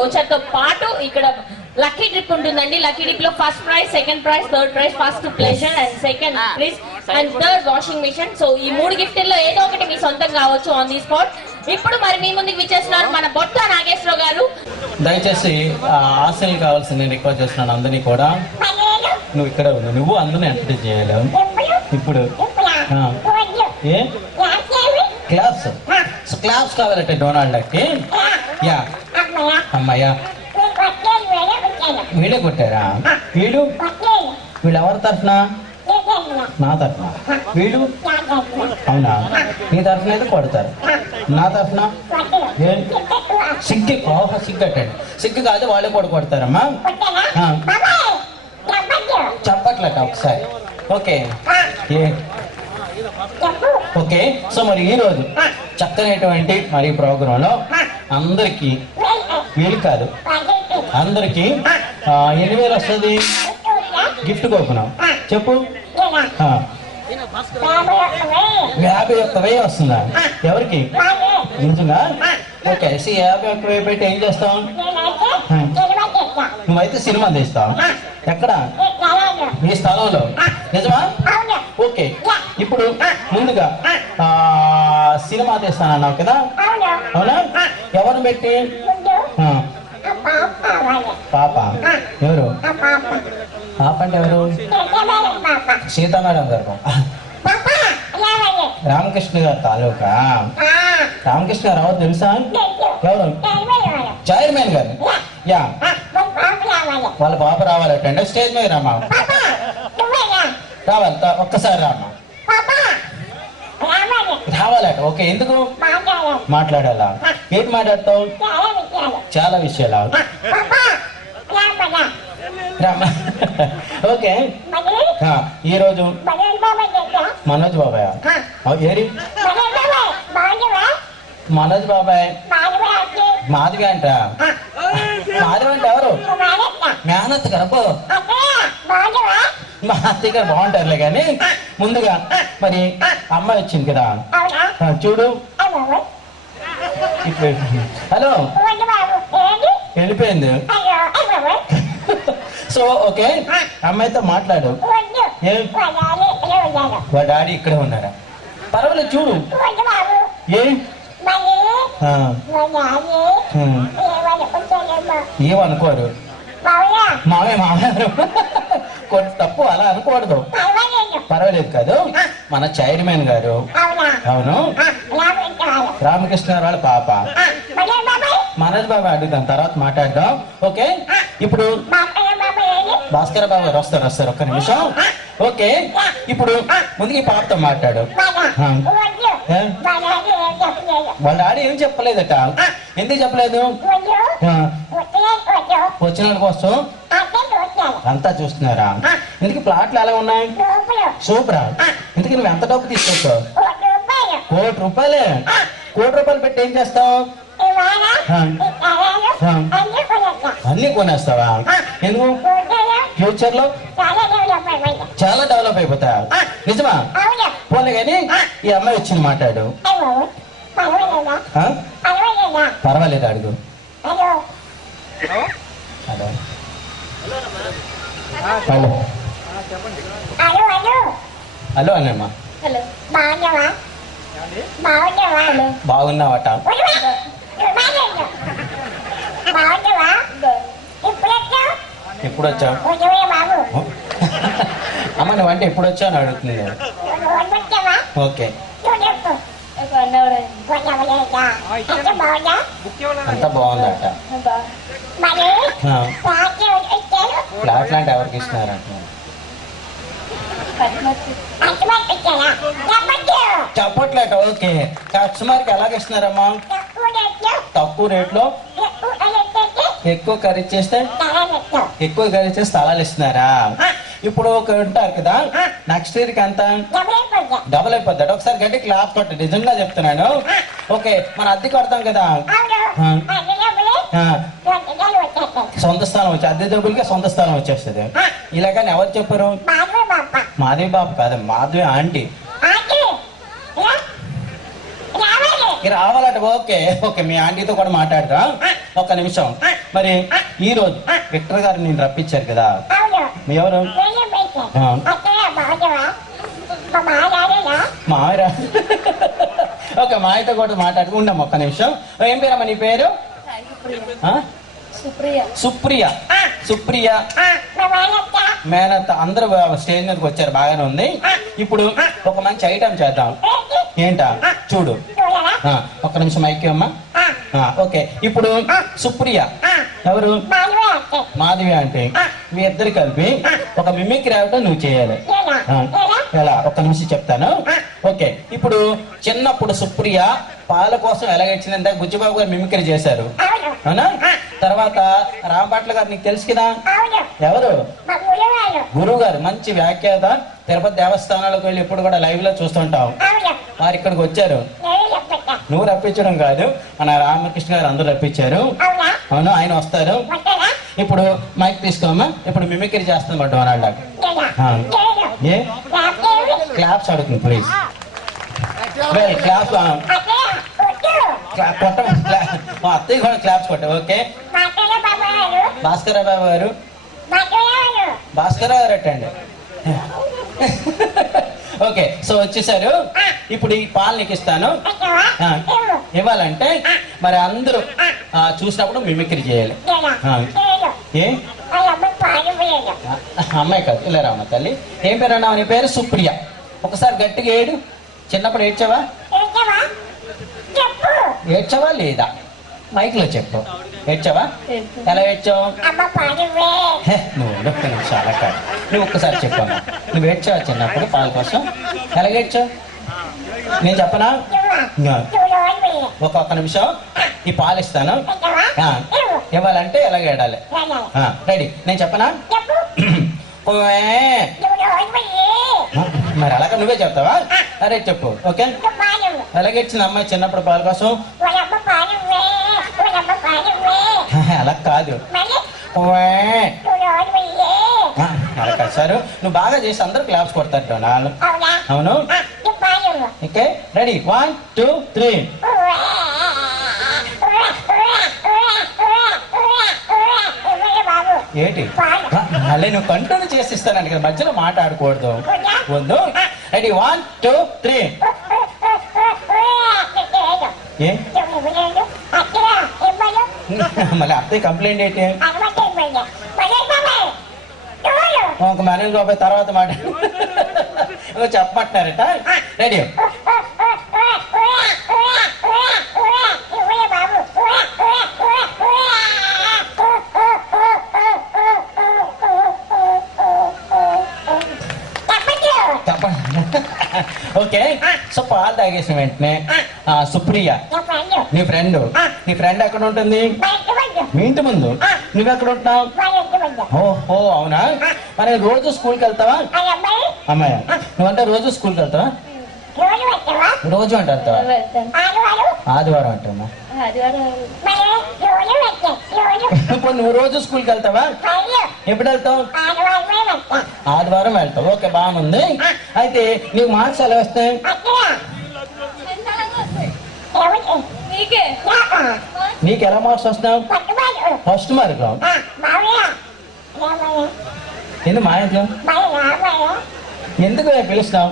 Voucher తో పాటు ఇక్కడ లక్కీ ట్రిప్ ఉంటుందండి. లక్కీ ట్రిప్ లో first prize, second prize, third prize. First ప్లేజర్ and second prize and third washing machine. So ఈ 3 గిఫ్ట్ల్లో ఏదో ఒకటి మీ సొంతం కావచ్చు ఆన్ ది స్పాట్. ఇప్పుడు మరి మీ ముందుకు విచ్చేస్తున్నారు మన బొట్ట నాగేశ్వరరావు గారు. దయచేసి ఆశలు కావాల్సింది రిక్వెస్ట్ చేస్తున్నాను అందరినీ కూడా. నువ్వు ఇక్కడ ఉన్నావు, నువ్వు అందరినీ ఎంటర్టైన్ చేయాలి. ఇప్పుడు ఏ క్లాప్స్ క్లాప్స్ కావాలంటే డొనాల్డ్కి. యా అమ్మాయ్యా వీడే కొట్టారా? వీళ్ళు ఎవరి తరఫున? నా తరఫున. వీళ్ళు అవునా? నీ తరఫున అయితే కొడతారు, నా తరఫున సిగ్గు సిగ్గట్టండి. సిగ్గు కాదు వాళ్ళే కూడా కొడతారమ్మా. చెప్పట్లేట ఒకసారి. Okay okay. సో మరి ఈరోజు చక్కనటువంటి మరి ప్రోగ్రాంలో అందరికి వీలు కాదు, అందరికి 8,000 వస్తుంది గిఫ్ట్ కోరుకున్నాం. చెప్పు. 51,000 వస్తుందా? ఎవరికి? నిజంగా? ఓకే. 51,000 పెట్టి ఏం చేస్తాం? నువ్వైతే సినిమా తీస్తావు. ఎక్కడ? ఈ స్థలంలో. నిజమా? ఓకే. ఇప్పుడు ముందుగా సినిమా తీస్తానన్నావు కదా, అవునా? ఎవరిని పెట్టి? పాప. ఎవరు పాప అంటే ఎవరు? సీతా మేడం గారు. రామకృష్ణ గారు తాలూకా. రామకృష్ణ గారు ఎవరు తెలుసా? ఎవరు? చైర్మన్ గారు. యా వాళ్ళ పాప రావాలంటే స్టేజ్ మీద రామా. రావాలి, ఒక్కసారి రామా. రావాలట. ఓకే. ఎందుకు మాట్లాడాలా? ఏంటి మాట్లాడతావు? చాలా విషయాలు. రామా. ఓకే. ఈరోజు మనోజ్ బాబాయ్. ఏరి మనోజ్ బాబాయ్. మాధవి అంట. మాధవి అంటే ఎవరు? మేనత్ గడప. మా అత్తయ్య గారు బాగుంటారులే కానీ ముందుగా మరి అమ్మాయి వచ్చింది కదా, చూడు. హలో వెళ్ళిపోయింది. సో ఓకే, అమ్మాయితో మాట్లాడు. వాళ్ళ డాడీ ఇక్కడే ఉన్నారా? పర్వాలేదు చూడు. ఏమనుకోరు మావే మామగారు. తప్పు అలా అనకూడదు. పర్వాలేదు కాదు. మన చైర్మన్ గారు. అవును, రామకృష్ణ వాళ్ళ పాప. మనోజ్ బాబా అడుగుదాం, తర్వాత మాట్లాడదాం. ఓకే. ఇప్పుడు భాస్కర్ బాబు గారు వస్తారు. ఒక్క నిమిషం. ఓకే. ఇప్పుడు ముందుకు ఈ పాపతో మాట్లాడు. వాళ్ళ డాడీ ఏం చెప్పలేదట. ఎందుకు చెప్పలేదు? వచ్చిన కోసం అంతా చూస్తున్నారా? ఇందుకు ప్లాట్లు ఎలా ఉన్నాయి? సూపరా. ఇందుకు నువ్వు ఎంత డబ్బు తీసుకొచ్చావు? 1,00,00,000 రూపాయలే. 1,00,00,000 రూపాయలు పెట్టి ఏం చేస్తావు? అన్ని కొనేస్తావా? ఎందుకు? ఫ్యూచర్ లో చాలా డెవలప్ అయిపోతా. నిజమా? పోలే కానీ ఈ అమ్మాయి వచ్చింది మాట్లాడు. పర్వాలేదు అడుగు. హలో హలో హలో అన్నమ్మా. బాగున్నావట. ఎప్పుడు వచ్చావు? అమ్మ నువ్వంటే ఎప్పుడు వచ్చావు అని అడుగుతుంది. ఓకే. అంతా బాగుందట. ఫ్లాట్ లాంటి ఎవరికి ఇస్తున్నారంట? చెప్పట్లేట. ఓకే. కస్టమర్కి ఎలాగ ఇస్తున్నారమ్మా? తక్కువ రేట్లో ఎక్కువ ఖరీదు చేస్తే స్థలాలు ఇస్తున్నారా? ఇప్పుడు ఒక ఉంటారు కదా, నెక్స్ట్ ఇయర్ కి ఎంత డబుల్ అయిపోద్ది. ఒకసారి గట్టి క్లాప్ కొట్టు, నిజంగా చెప్తున్నాను. ఓకే. మన అద్దె కడతాం కదా, సొంత స్థానం వచ్చి అద్దె డబ్బులకే సొంత స్థానం వచ్చేస్తుంది. ఇలాగని ఎవరు చెప్పారు? మాధవి బాబు కాదు, మాధవి ఆంటీ. ఇక రావాలట. ఓకే ఓకే, మీ ఆంటీతో కూడా మాట్లాడరా ఒక్క నిమిషం. మరి ఈ రోజు విక్టర్ గారు నేను రప్పించారు కదా, మీ ఎవరు? మాయరా. ఓకే, మాయతో కూడా మాట్లాడుకుంటాం ఒక్క నిమిషం. ఏం పేరమ్మా నీ పేరు? ఆ? సుప్రియ. సుప్రియ మేనత్త అందరూ స్టేజ్ మీదకి వచ్చారు, బాగానే ఉంది. ఇప్పుడు ఒక మంచి ఐటమ్ చేద్దాం. ఏంటా చూడు. ఒక్క నిమిషం ఐక్యం అమ్మా. ఓకే, ఇప్పుడు సుప్రియ ఎవరు? మాధవి అంటే మీ ఇద్దరు కలిపి ఒక మిమిక్రీ ఆడటం నువ్వు చేయాలి. ఎలా? ఒక్క నిమిషం చెప్తాను. ఓకే, ఇప్పుడు చిన్నప్పుడు సుప్రియ పాల కోసం ఎలాగొచ్చిందంటే బుజ్జిబాబు గారు మిమిక్రీ చేశారు, అవునా? తర్వాత రాంపట్ల గారు నీకు తెలుసు కదా, ఎవరు? గురువు గారు, మంచి వ్యాఖ్యాత. తిరుపతి దేవస్థానాలకు వెళ్ళి ఎప్పుడు కూడా లైవ్ లో చూస్తుంటాం. వారు ఇక్కడికి వచ్చారు. నువ్వు రప్పించడం కాదు, మన రామకృష్ణ గారు అందరూ రప్పించారు, అవును. ఆయన వస్తారు. ఇప్పుడు మైక్ తీసుకోమ్మా. ఇప్పుడు మిమిక్రీ చేస్తాను బట్ వాళ్ళ ఏ క్లాప్స్ అడుగుతుంది ప్లీజ్. క్లాప్స్ అత్తయ్య కూడా క్లాప్స్ కొట్ట. ఓకే, భాస్కర బాబు గారు. భాస్కర గారు అట్టండి. ఓకే, సో వచ్చేసారు. ఇప్పుడు ఈ పాలు నీకు ఇస్తాను. ఇవ్వాలంటే మరి అందరూ చూసినప్పుడు మిమిక్రీ చేయాలి. ఏ అమ్మాయి కాదు, ఇలా రామ్మ తల్లి. ఏం పేరు అన్నావు? నీ పేరు సుప్రియ. ఒకసారి గట్టిగా ఏడు. చిన్నప్పుడు ఏడ్చావా? ఏడ్చావా లేదా? మైక్ లో చెప్పు. ఏడ్చావా? ఎలా ఏడ్చావు? నువ్వు ఒక్క నిమిషం అలా కాదు, నువ్వు ఒక్కసారి చెప్పమ్మా. నువ్వు ఏడ్చావా చిన్నప్పుడు పాల కోసం? ఎలా ఏడ్చావు? నేను చెప్పనా? ఒక్కొక్క నిమిషం. ఈ పాలు ఇస్తాను. ఇవ్వాలంటే ఎలాగ ఏడాలి? రెడీ? నేను చెప్పనా? మరి అలాగే నువ్వే చెప్తావా? అరే చెప్పు. ఓకే, ఎలాగేచ్చింది అమ్మాయి చిన్నప్పుడు పాల కోసం? అలా కాదు, అలా కాదు సార్. నువ్వు బాగా చేసి అందరూ క్లాప్స్ కొడతారు నాన్న. అవును. Okay, ready? 1 2 3. ఏంటి మళ్ళీ నువ్వు కంట్రోల్ చేసిస్తానండి కదా, మధ్యలో మాట్లాడకూడదు. వద్దు. రెడీ? 1 2 3. ఏ మళ్ళీ అత్తయ్య కంప్లైంట్ ఏంటి? ఒక మేనేజ్ బాబాయ్ తర్వాత మాట్లాడు చెప్పమంటున్నారట. రెడీ? ఓకే, సో పాలు తాగేసిన వెంటనే సుప్రియ నీ ఫ్రెండ్ ఎక్కడ ఉంటుంది? మీ ఇంటి ముందు. నువ్వెక్కడ ఉంటున్నావు? ఓహో, అవునా? మరి రోజు స్కూల్కి వెళ్తావా? అమ్మాయి నువ్వంటే రోజు స్కూల్కి వెళ్తావా? రోజు అంటే వెళ్తావా? ఆదివారం అంటావా? ఇప్పుడు నువ్వు రోజు స్కూల్కి వెళ్తావా? ఎప్పుడు వెళ్తావు? ఆదివారం వెళ్తావు. ఓకే, బాగుంది. అయితే నీకు మార్క్స్ ఎలా వస్తాయి? నీకు ఎలా మార్క్స్ వస్తావు? First mark. ఎందుకు మా ఇంట్లో ఎందుకు పిలుస్తావు?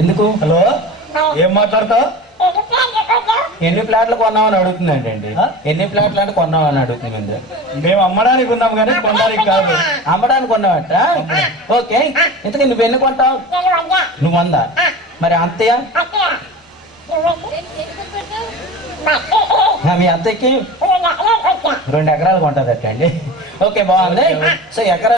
ఎందుకు? హలో, ఏం మాట్లాడతావు? ఎన్ని ప్లాట్లు కొన్నామని అడుగుతుందండి అండి. ఎన్ని ప్లాట్లు అంటే కొన్నామని అడుగుతుంది. మేము అమ్మడానికి ఉన్నాం కానీ కొనడానికి కాదు. అమ్మడానికి కొన్నావట. ఓకే, ఇంతకీ నువ్వు ఎన్ని కొంటావు? నువ్వు 100. మరి అత్తయ్య? మీ అత్తయ్యకి 2 ఎకరాలు కొంటదట అండి. ఓకే, బాగుంది. సో ఎకరా